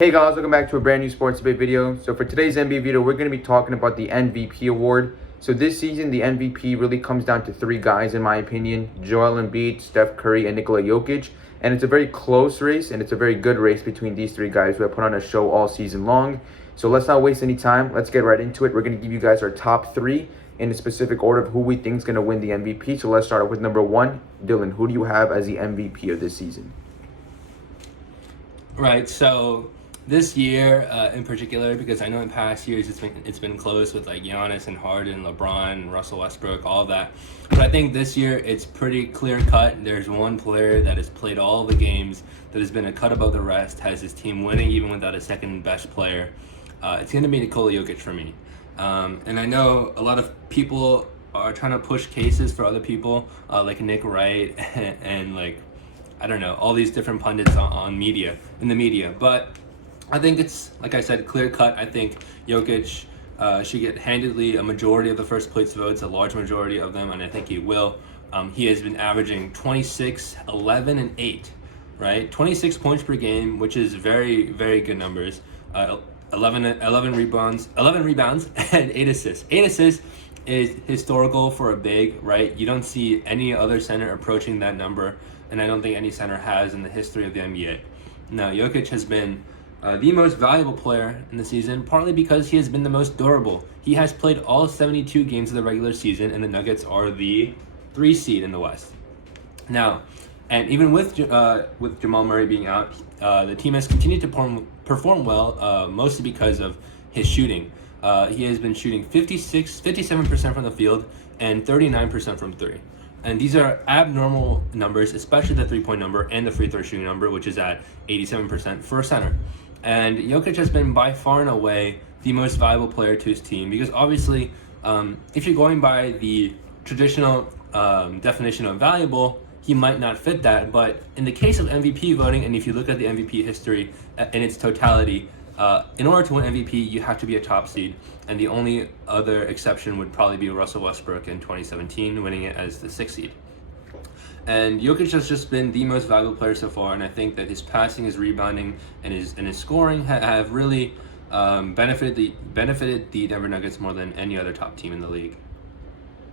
Hey guys, welcome back to a brand new sports debate video. So for today's NBA video, we're going to be talking about the MVP award. So this season, the MVP really comes down to three guys in my opinion: Joel Embiid, Steph Curry, and Nikola Jokic. And it's a very close race, and it's a very good race between these three guys who have put on a show all season long. So let's not waste any time. Let's get right into it. We're going to give you guys our top three in a specific order of who we think is going to win the MVP. So let's start off with number one. Dylan, who do you have as the MVP of this season? Right, so this year in particular, because I know in past years it's been close with like Giannis and Harden, LeBron, Russell Westbrook, all that. But I think this year it's pretty clear cut. There's one player that has played all the games, that has been a cut above the rest, has his team winning even without a second best player. It's going to be Nikola Jokic for me. And I know a lot of people are trying to push cases for other people, like Nick Wright and like, I don't know, all these different pundits in the media. But I think it's, like I said, clear cut. I think Jokic should get handedly a majority of the first place votes, a large majority of them, and I think he will. He has been averaging 26, 11, and 8, right? 26 points per game, which is very, very good numbers. 11 rebounds, and 8 assists. 8 assists is historical for a big, right? You don't see any other center approaching that number, and I don't think any center has in the history of the NBA. Now, Jokic has been the most valuable player in the season, partly because he has been the most durable. He has played all 72 games of the regular season, and the Nuggets are the 3 seed in the West. Now, and even with Jamal Murray being out, the team has continued to perform well, mostly because of his shooting. He has been shooting 57% from the field and 39% from three. And these are abnormal numbers, especially the three-point number and the free throw shooting number, which is at 87% for a center. And Jokic has been by far and away the most valuable player to his team, because obviously, if you're going by the traditional definition of valuable, he might not fit that. But in the case of MVP voting, and if you look at the MVP history in its totality, in order to win MVP, you have to be a top seed. And the only other exception would probably be Russell Westbrook in 2017, winning it as the 6th seed. And Jokic has just been the most valuable player so far, and I think that his passing, his rebounding, and his scoring have really benefited the Denver Nuggets more than any other top team in the league.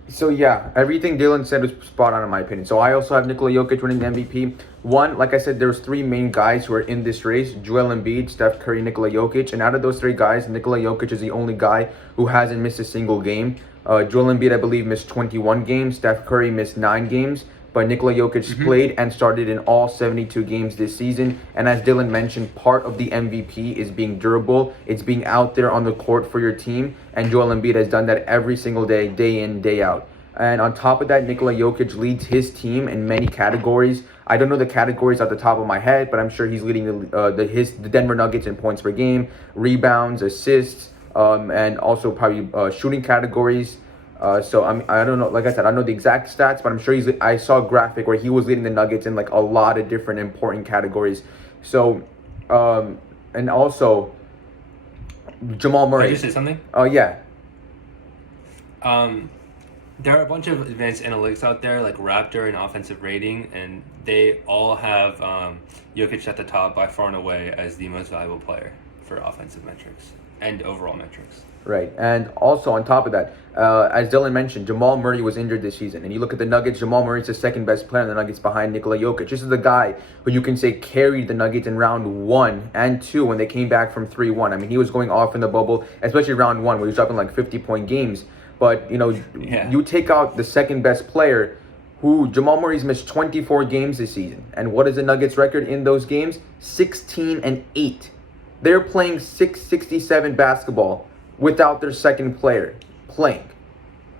So yeah, everything Dylan said was spot on in my opinion. So I also have Nikola Jokic winning the MVP. One, like I said, there's three main guys who are in this race: Joel Embiid, Steph Curry, Nikola Jokic. And out of those three guys, Nikola Jokic is the only guy who hasn't missed a single game. Joel Embiid, I believe, missed 21 games. Steph Curry missed 9 games. But Nikola Jokic played and started in all 72 games this season. And as Dylan mentioned, part of the MVP is being durable. It's being out there on the court for your team. And Joel Embiid has done that every single day, day in, day out. And on top of that, Nikola Jokic leads his team in many categories. I don't know the categories at the top of my head, but I'm sure he's leading the Denver Nuggets in points per game, rebounds, assists, and also probably shooting categories. So I don't know. Like I said, I don't know the exact stats, but I'm sure I saw a graphic where he was leading the Nuggets in like a lot of different important categories. So, and also Jamal Murray. Can I just say something? Oh yeah. There are a bunch of advanced analytics out there, like Raptor and offensive rating, and they all have Jokic at the top by far and away as the most valuable player for offensive metrics and overall metrics. Right, and also on top of that, as Dylan mentioned, Jamal Murray was injured this season. And you look at the Nuggets, Jamal Murray's the second best player in the Nuggets behind Nikola Jokic. This is the guy who you can say carried the Nuggets in round 1 and 2 when they came back from 3-1. I mean, he was going off in the bubble, especially round 1 where he was dropping like 50-point games. But, you know, you take out the second best player, who Jamal Murray's missed 24 games this season. And what is the Nuggets record in those games? 16-8. They're playing 667 basketball without their second player playing.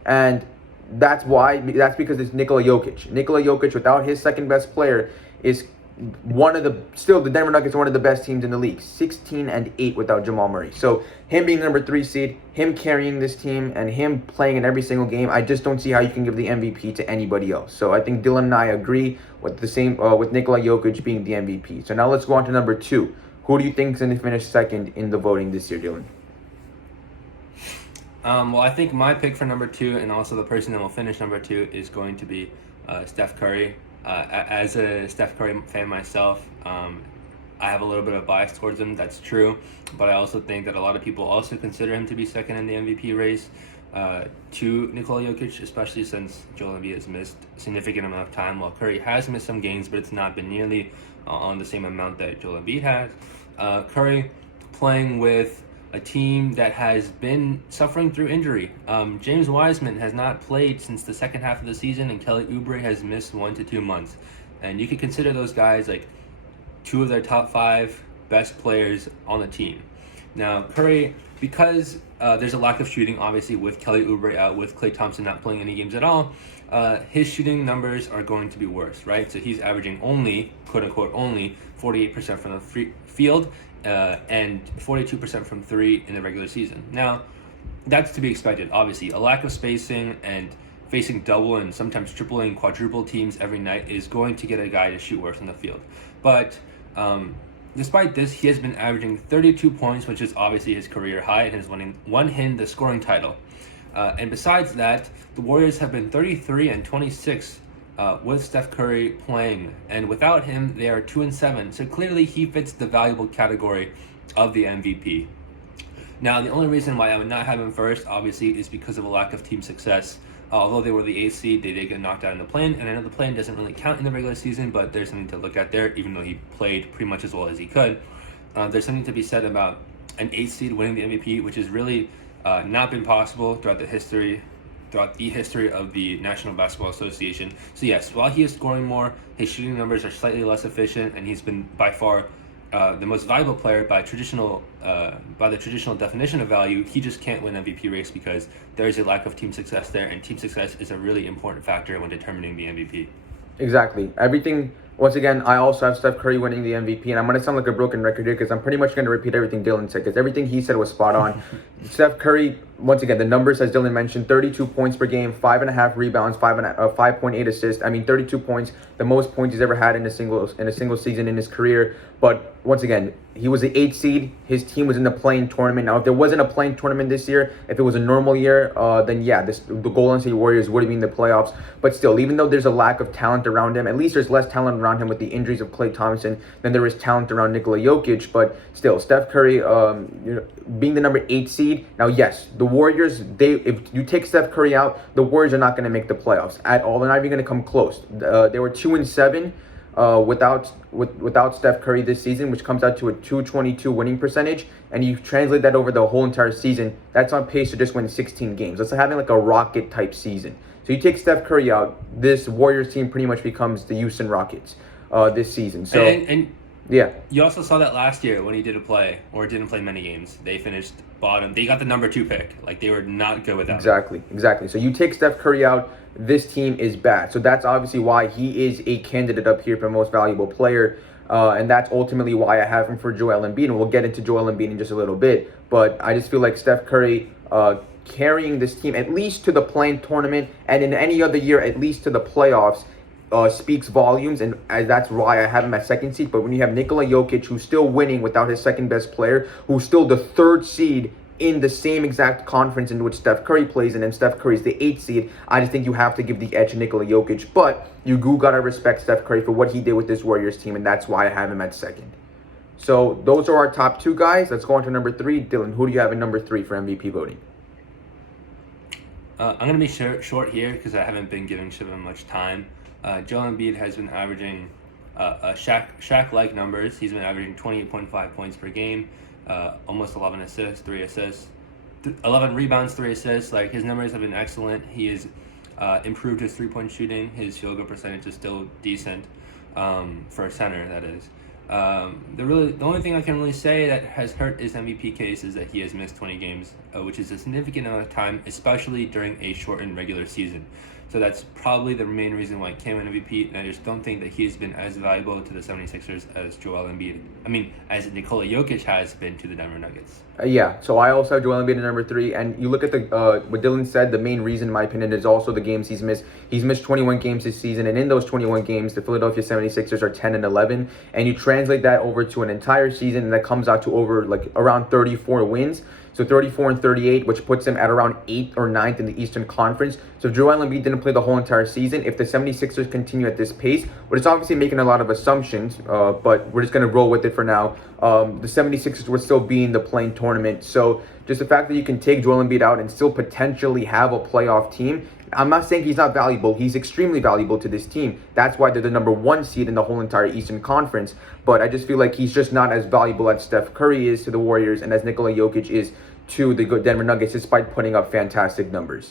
And that's because it's Nikola Jokic. Nikola Jokic, without his second best player, is the Denver Nuggets are one of the best teams in the league. 16-8 without Jamal Murray. So him being number 3 seed, him carrying this team, and him playing in every single game, I just don't see how you can give the MVP to anybody else. So I think Dylan and I agree with the same with Nikola Jokic being the MVP. So now let's go on to number 2. Who do you think is going to finish second in the voting this year, Dylan? Well, I think my pick for number 2, and also the person that will finish number 2, is going to be Steph Curry. As a Steph Curry fan myself, I have a little bit of bias towards him. That's true, but I also think that a lot of people also consider him to be second in the MVP race to Nikola Jokic, especially since Joel Embiid has missed a significant amount of time, while Curry has missed some games, but it's not been nearly on the same amount that Joel Embiid has. Curry playing with a team that has been suffering through injury. James Wiseman has not played since the second half of the season, and Kelly Oubre has missed 1 to 2 months. And you could consider those guys like two of their top 5 best players on the team. Now, Curry, because there's a lack of shooting, obviously, with Kelly Oubre out, with Klay Thompson not playing any games at all, his shooting numbers are going to be worse, right? So he's averaging only, quote-unquote, only 48% from the field and 42% from 3 in the regular season. Now, that's to be expected, obviously. A lack of spacing and facing double and sometimes triple and quadruple teams every night is going to get a guy to shoot worse in the field. But despite this, he has been averaging 32 points, which is obviously his career high, and has won him the scoring title. And besides that, the Warriors have been 33 and 26 with Steph Curry playing, and without him, they are 2 and 7. So clearly, he fits the valuable category of the MVP. Now, the only reason why I would not have him first, obviously, is because of a lack of team success. Although they were the 8th seed, they did get knocked out in the play-in, and I know the play-in doesn't really count in the regular season, but there's something to look at there, even though he played pretty much as well as he could. There's something to be said about an 8th seed winning the MVP, which has really not been possible throughout the history of the National Basketball Association. So yes, while he is scoring more, his shooting numbers are slightly less efficient, and he's been by far the most valuable player by the traditional definition of value. He just can't win MVP race because there is a lack of team success there, and team success is a really important factor when determining the MVP. Exactly. Once again, I also have Steph Curry winning the MVP, and I'm going to sound like a broken record here because I'm pretty much going to repeat everything Dylan said because everything he said was spot on. Steph Curry, once again, the numbers, as Dylan mentioned, 32 points per game, 5.5 rebounds, 5.8 assists. 32 points, the most points he's ever had in a single season in his career. But once again, he was the 8th seed. His team was in the play-in tournament. Now, if there wasn't a play-in tournament this year, if it was a normal year, then yeah, the Golden State Warriors would have been in the playoffs. But still, even though there's a lack of talent around him, at least there's less talent around him with the injuries of Klay Thompson than there is talent around Nikola Jokic. But still, Steph Curry, being the number 8 seed. Now, yes, the Warriors, if you take Steph Curry out, the Warriors are not going to make the playoffs at all. They're not even going to come close. They were 2 and 7. Without Steph Curry this season, which comes out to a 222 winning percentage, and you translate that over the whole entire season, that's on pace to just win 16 games. That's having like a rocket type season. So you take Steph Curry out, this Warriors team pretty much becomes the Houston Rockets this season. So and yeah, you also saw that last year when he didn't play many games. They finished bottom. They got the number 2 pick. Like, they were not good with that. Exactly. So you take Steph Curry out, this team is bad. So that's obviously why he is a candidate up here for most valuable player. And that's ultimately why I have him for Joel Embiid. And we'll get into Joel Embiid in just a little bit. But I just feel like Steph Curry carrying this team at least to the play-in tournament, and in any other year at least to the playoffs, speaks volumes, and that's why I have him at 2nd seed. But when you have Nikola Jokic, who's still winning without his 2nd best player, who's still the 3rd seed in the same exact conference in which Steph Curry plays in, and Steph Curry's the 8th seed, I just think you have to give the edge to Nikola Jokic. But you gotta respect Steph Curry for what he did with this Warriors team, and that's why I have him at 2nd. So those are our top 2 guys. Let's go on to number 3. Dylan, who do you have in number 3 for MVP voting? I'm going to be short here because I haven't been giving Shivam much time. Joel Embiid has been averaging Shaq-like numbers. He's been averaging 28.5 points per game, almost 11 assists, 3 assists, 11 rebounds, 3 assists. Like, his numbers have been excellent. He has improved his 3-point shooting. His field goal percentage is still decent for a center, that is. The only thing I can really say that has hurt his MVP case is that he has missed 20 games, which is a significant amount of time, especially during a shortened regular season. So that's probably the main reason why he can't win MVP, and I just don't think that he's been as valuable to the 76ers as Joel Embiid. As Nikola Jokic has been to the Denver Nuggets. Yeah, so I also have Joel Embiid at number 3, and you look at what Dylan said, the main reason, in my opinion, is also the games he's missed. He's missed 21 games this season, and in those 21 games, the Philadelphia 76ers are 10 and 11, and you translate that over to an entire season, and that comes out to around 34 wins. So 34 and 38, which puts him at around 8th or 9th in the Eastern Conference. So if Joel Embiid didn't going to play the whole entire season if the 76ers continue at this pace. But it's obviously making a lot of assumptions, but we're just going to roll with it for now. The 76ers would still be in the play-in tournament. So just the fact that you can take Joel Embiid out and still potentially have a playoff team, I'm not saying he's not valuable. He's extremely valuable to this team. That's why they're the number 1 seed in the whole entire Eastern Conference. But I just feel like he's just not as valuable as Steph Curry is to the Warriors and as Nikola Jokic is to the Denver Nuggets, despite putting up fantastic numbers.